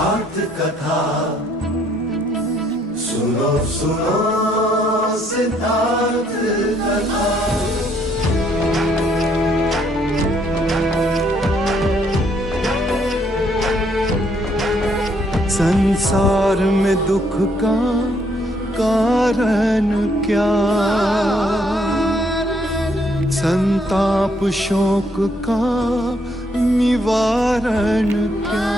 पुरुषार्थ कथा सुनो सुनो सिद्धार्थ कथा। संसार में दुख का कारण क्या, संताप शोक का निवारण क्या।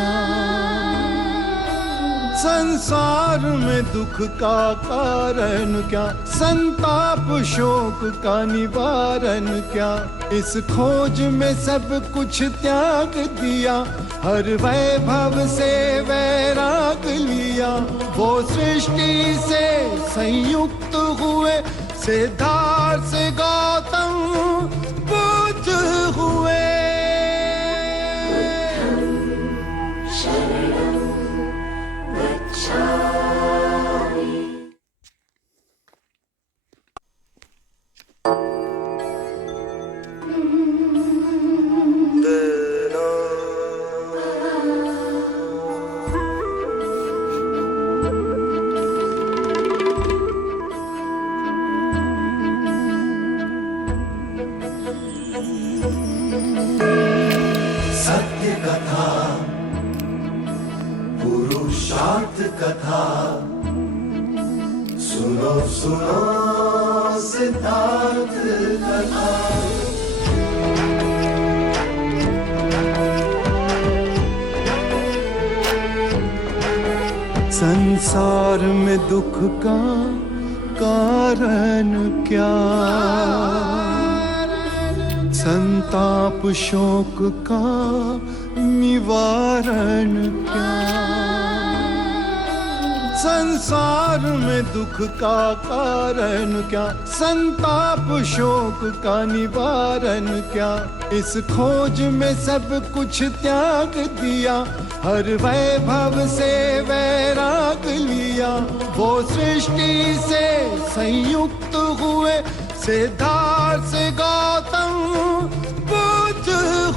संसार में दुख का कारण क्या, संताप शोक का निवारण क्या। इस खोज में सब कुछ त्याग दिया, हर वैभव से वैराग लिया। वो सृष्टि से संयुक्त हुए, सिद्धार्थ से गौतम बुद्ध हुए। सत्य कथा पुरुषार्थ कथा सुनो सुनो सिद्धार्थ कथा। संसार में दुख का कारण क्या, संताप शोक का निवारण क्या। संसार में दुख का कारण क्या, संताप शोक का निवारण क्या। इस खोज में सब कुछ त्याग दिया, हर वैभव से वैराग लिया। वो सृष्टि से संयुक्त हुए, सिद्धार्थ से गौतम बुद्ध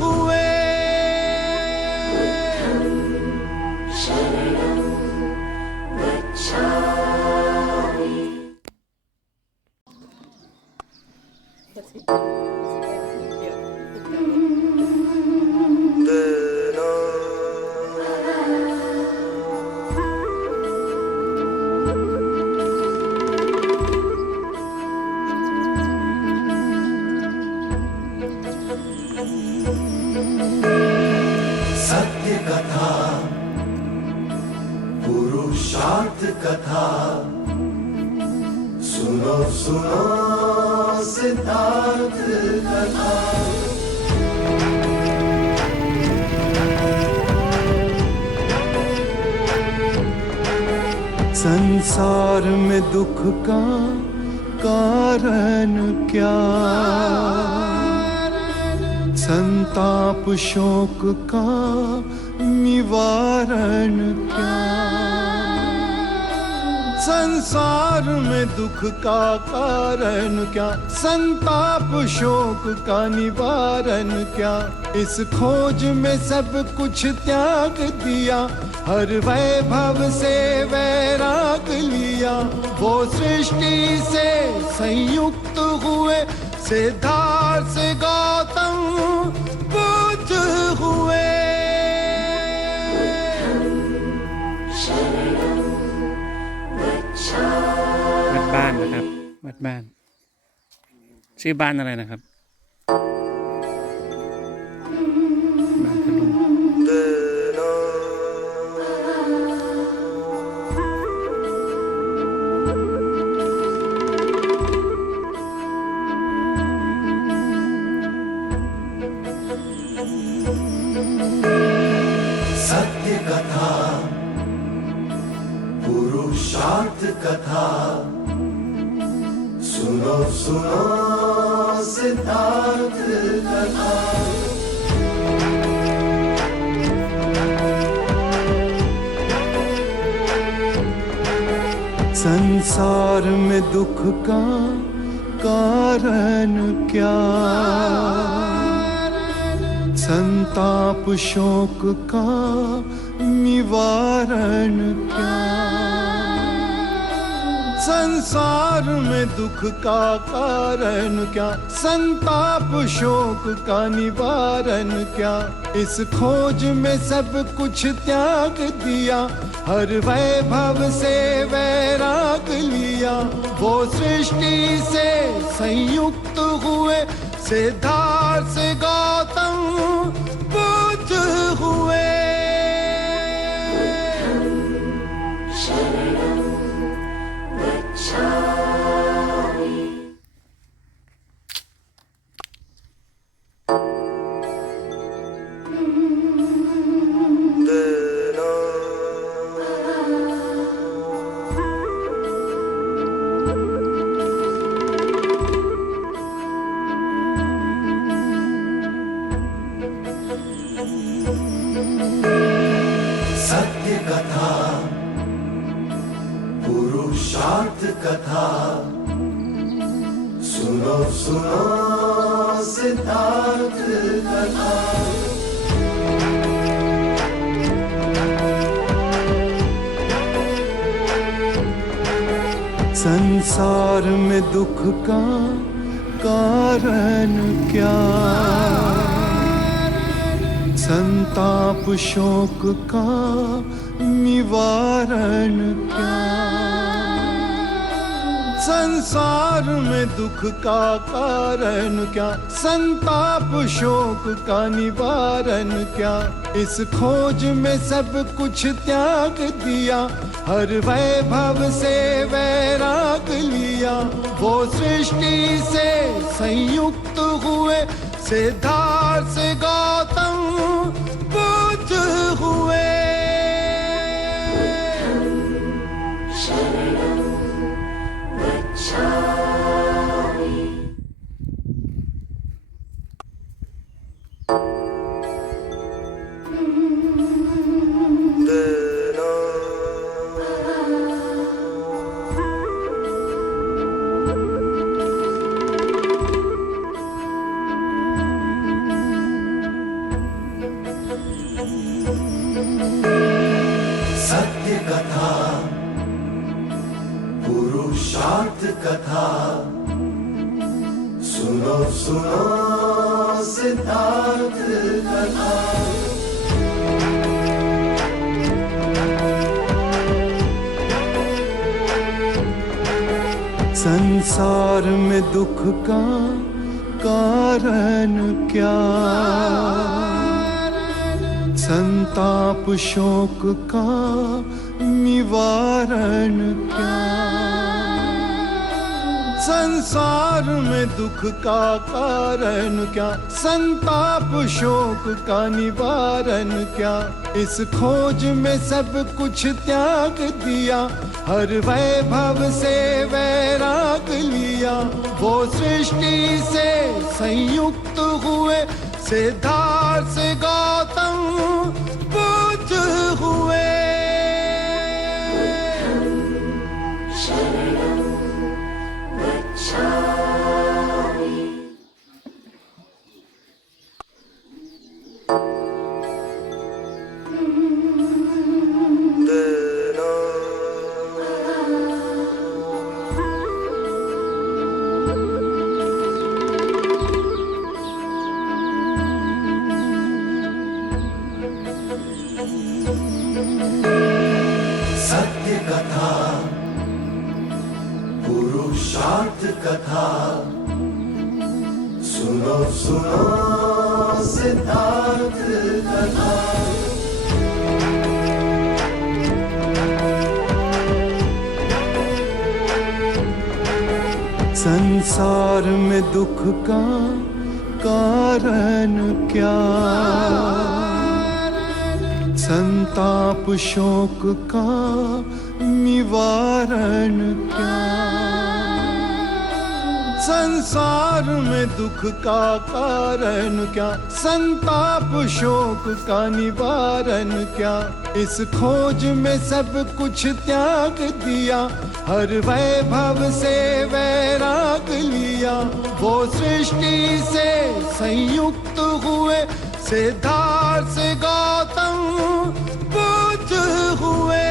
हुए। सत्य कथा पुरुषार्थ कथा सुनो सुनो सिद्धार्थ कथा। संसार में दुख का कारण क्या, संताप शोक का निवारण क्या। संसार में दुख का कारण क्या, संताप शोक का निवारण क्या। इस खोज में सब कुछ त्याग दिया, हर वैभव से वैराग लिया। वो सृष्टि से संयुक्त हुए, सिद्धार्थ से गौतम बुद्ध हुए।วัดบ้านนะครับวัดบ้านชื่อบ้านอะไรนะครับบ้านพะลุงसत्य कथा पुरुषार्थ कथा सुनो सुनो सिद्धार्थ कथा। संसार में दुख का कारण क्या, संताप शोक का निवारण क्या, संसार में दुख का कारण क्या, संताप शोक का निवारण क्या। इस खोज में सब कुछ त्याग दिया, हर वैभव से वैराग लिया। वो सृष्टि से संयुक्त हुए, सिद्धार्थ से गौतम बुद्ध हुए। सत्य कथा, पुरुषार्थ कथा, सुनो सुनो सिद्धार्थ कथा। संसार में दुख का कारण क्या, संताप शोक का निवारण क्या। संसार में दुख का कारण क्या, संताप शोक का निवारण क्या। इस खोज में सब कुछ त्याग दिया, हर वैभव से वैराग लिया। वो सृष्टि से संयुक्त हुए, सिद्धार्थ से गौतम बुद्ध हुए। सत्य कथा, पुरुषार्थ कथा, सुनो सुनो सिद्धार्थ कथा। संसार में दुख का कारण क्या, संताप शोक का निवारण क्या। संसार में दुख का कारण क्या, संताप शोक का निवारण क्या। इस खोज में सब कुछ त्याग दिया, हर वैभव से वैराग लिया। वो सृष्टि से संयुक्त हुए, सिद्धार्थ से गौतम बुद्ध हुए। सत्य कथा, पुरुषार्थ कथा, सुनो सुनो सिद्धार्थ कथा। संसार में दुख का कारण क्या, संताप शोक का निवारण क्या। संसार में दुख का कारण क्या, संताप शोक का निवारण क्या। इस खोज में सब कुछ त्याग दिया, हर वैभव से वैराग लिया। वो सृष्टि से संयुक्त हुए, सिद्धार्थ से गौतम बुद्ध हुए।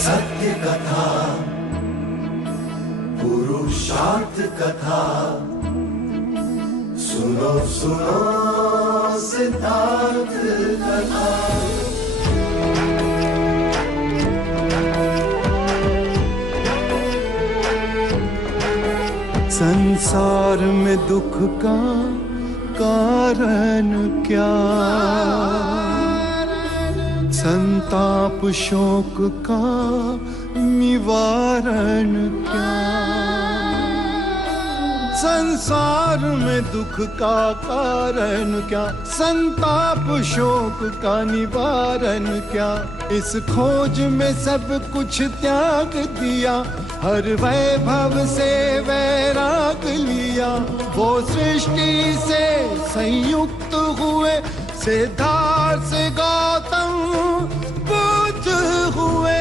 सत्य कथा, पुरुषार्थ कथा, सुनो सुनो सिद्धार्थ कथा। संसार में दुख का कारण क्या, संताप शोक का निवारण क्या। संसार में दुख का कारण क्या, संताप शोक का निवारण क्या। इस खोज में सब कुछ त्याग दिया, हर वैभव से वैराग लिया। वो सृष्टि से संयुक्त हुए, सिद्धार्थ से गौतम बुद्ध हुए।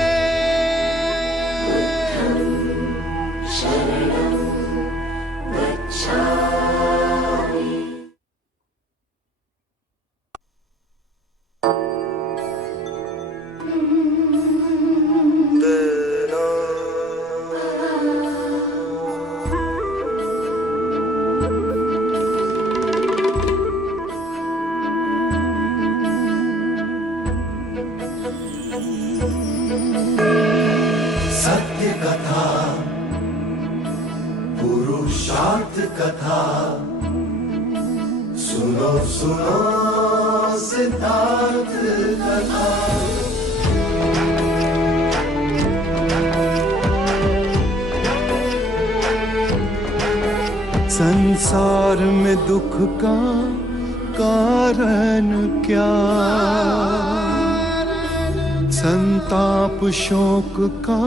सत्य कथा, पुरुषार्थ कथा, सुनो सुनो सिद्धार्थ कथा। संसार में दुख का कारण क्या, संताप शोक का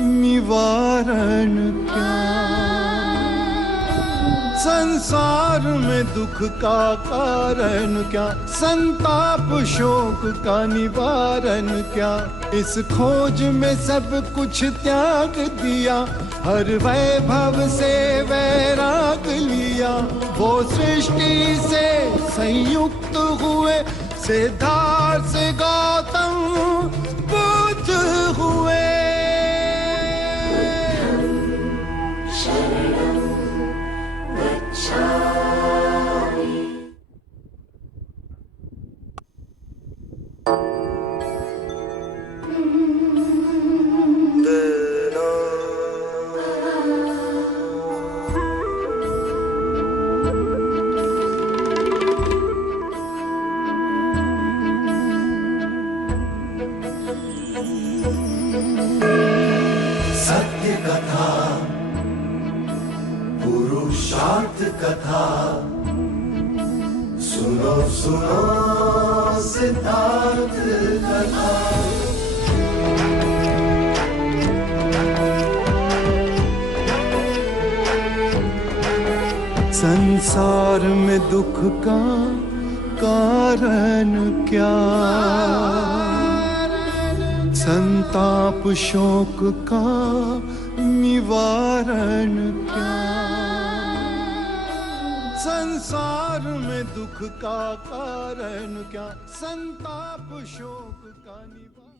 निवारण क्या। संसार में दुख का कारण क्या, संताप शोक का निवारण क्या। इस खोज में सब कुछ त्याग दिया, हर वैभव से वैराग लिया। वो सृष्टि से संयुक्त हुए, सिद्धार्थ से गौतम बुद्ध हुए। सत्य कथा, पुरुषार्थ कथा, सुनो सुनो सिद्धार्थ कथा। संसार में दुख का कारण क्या, संताप शोक का निवारण क्या। संसार में दुख का कारण क्या, संताप शोक का निवारण।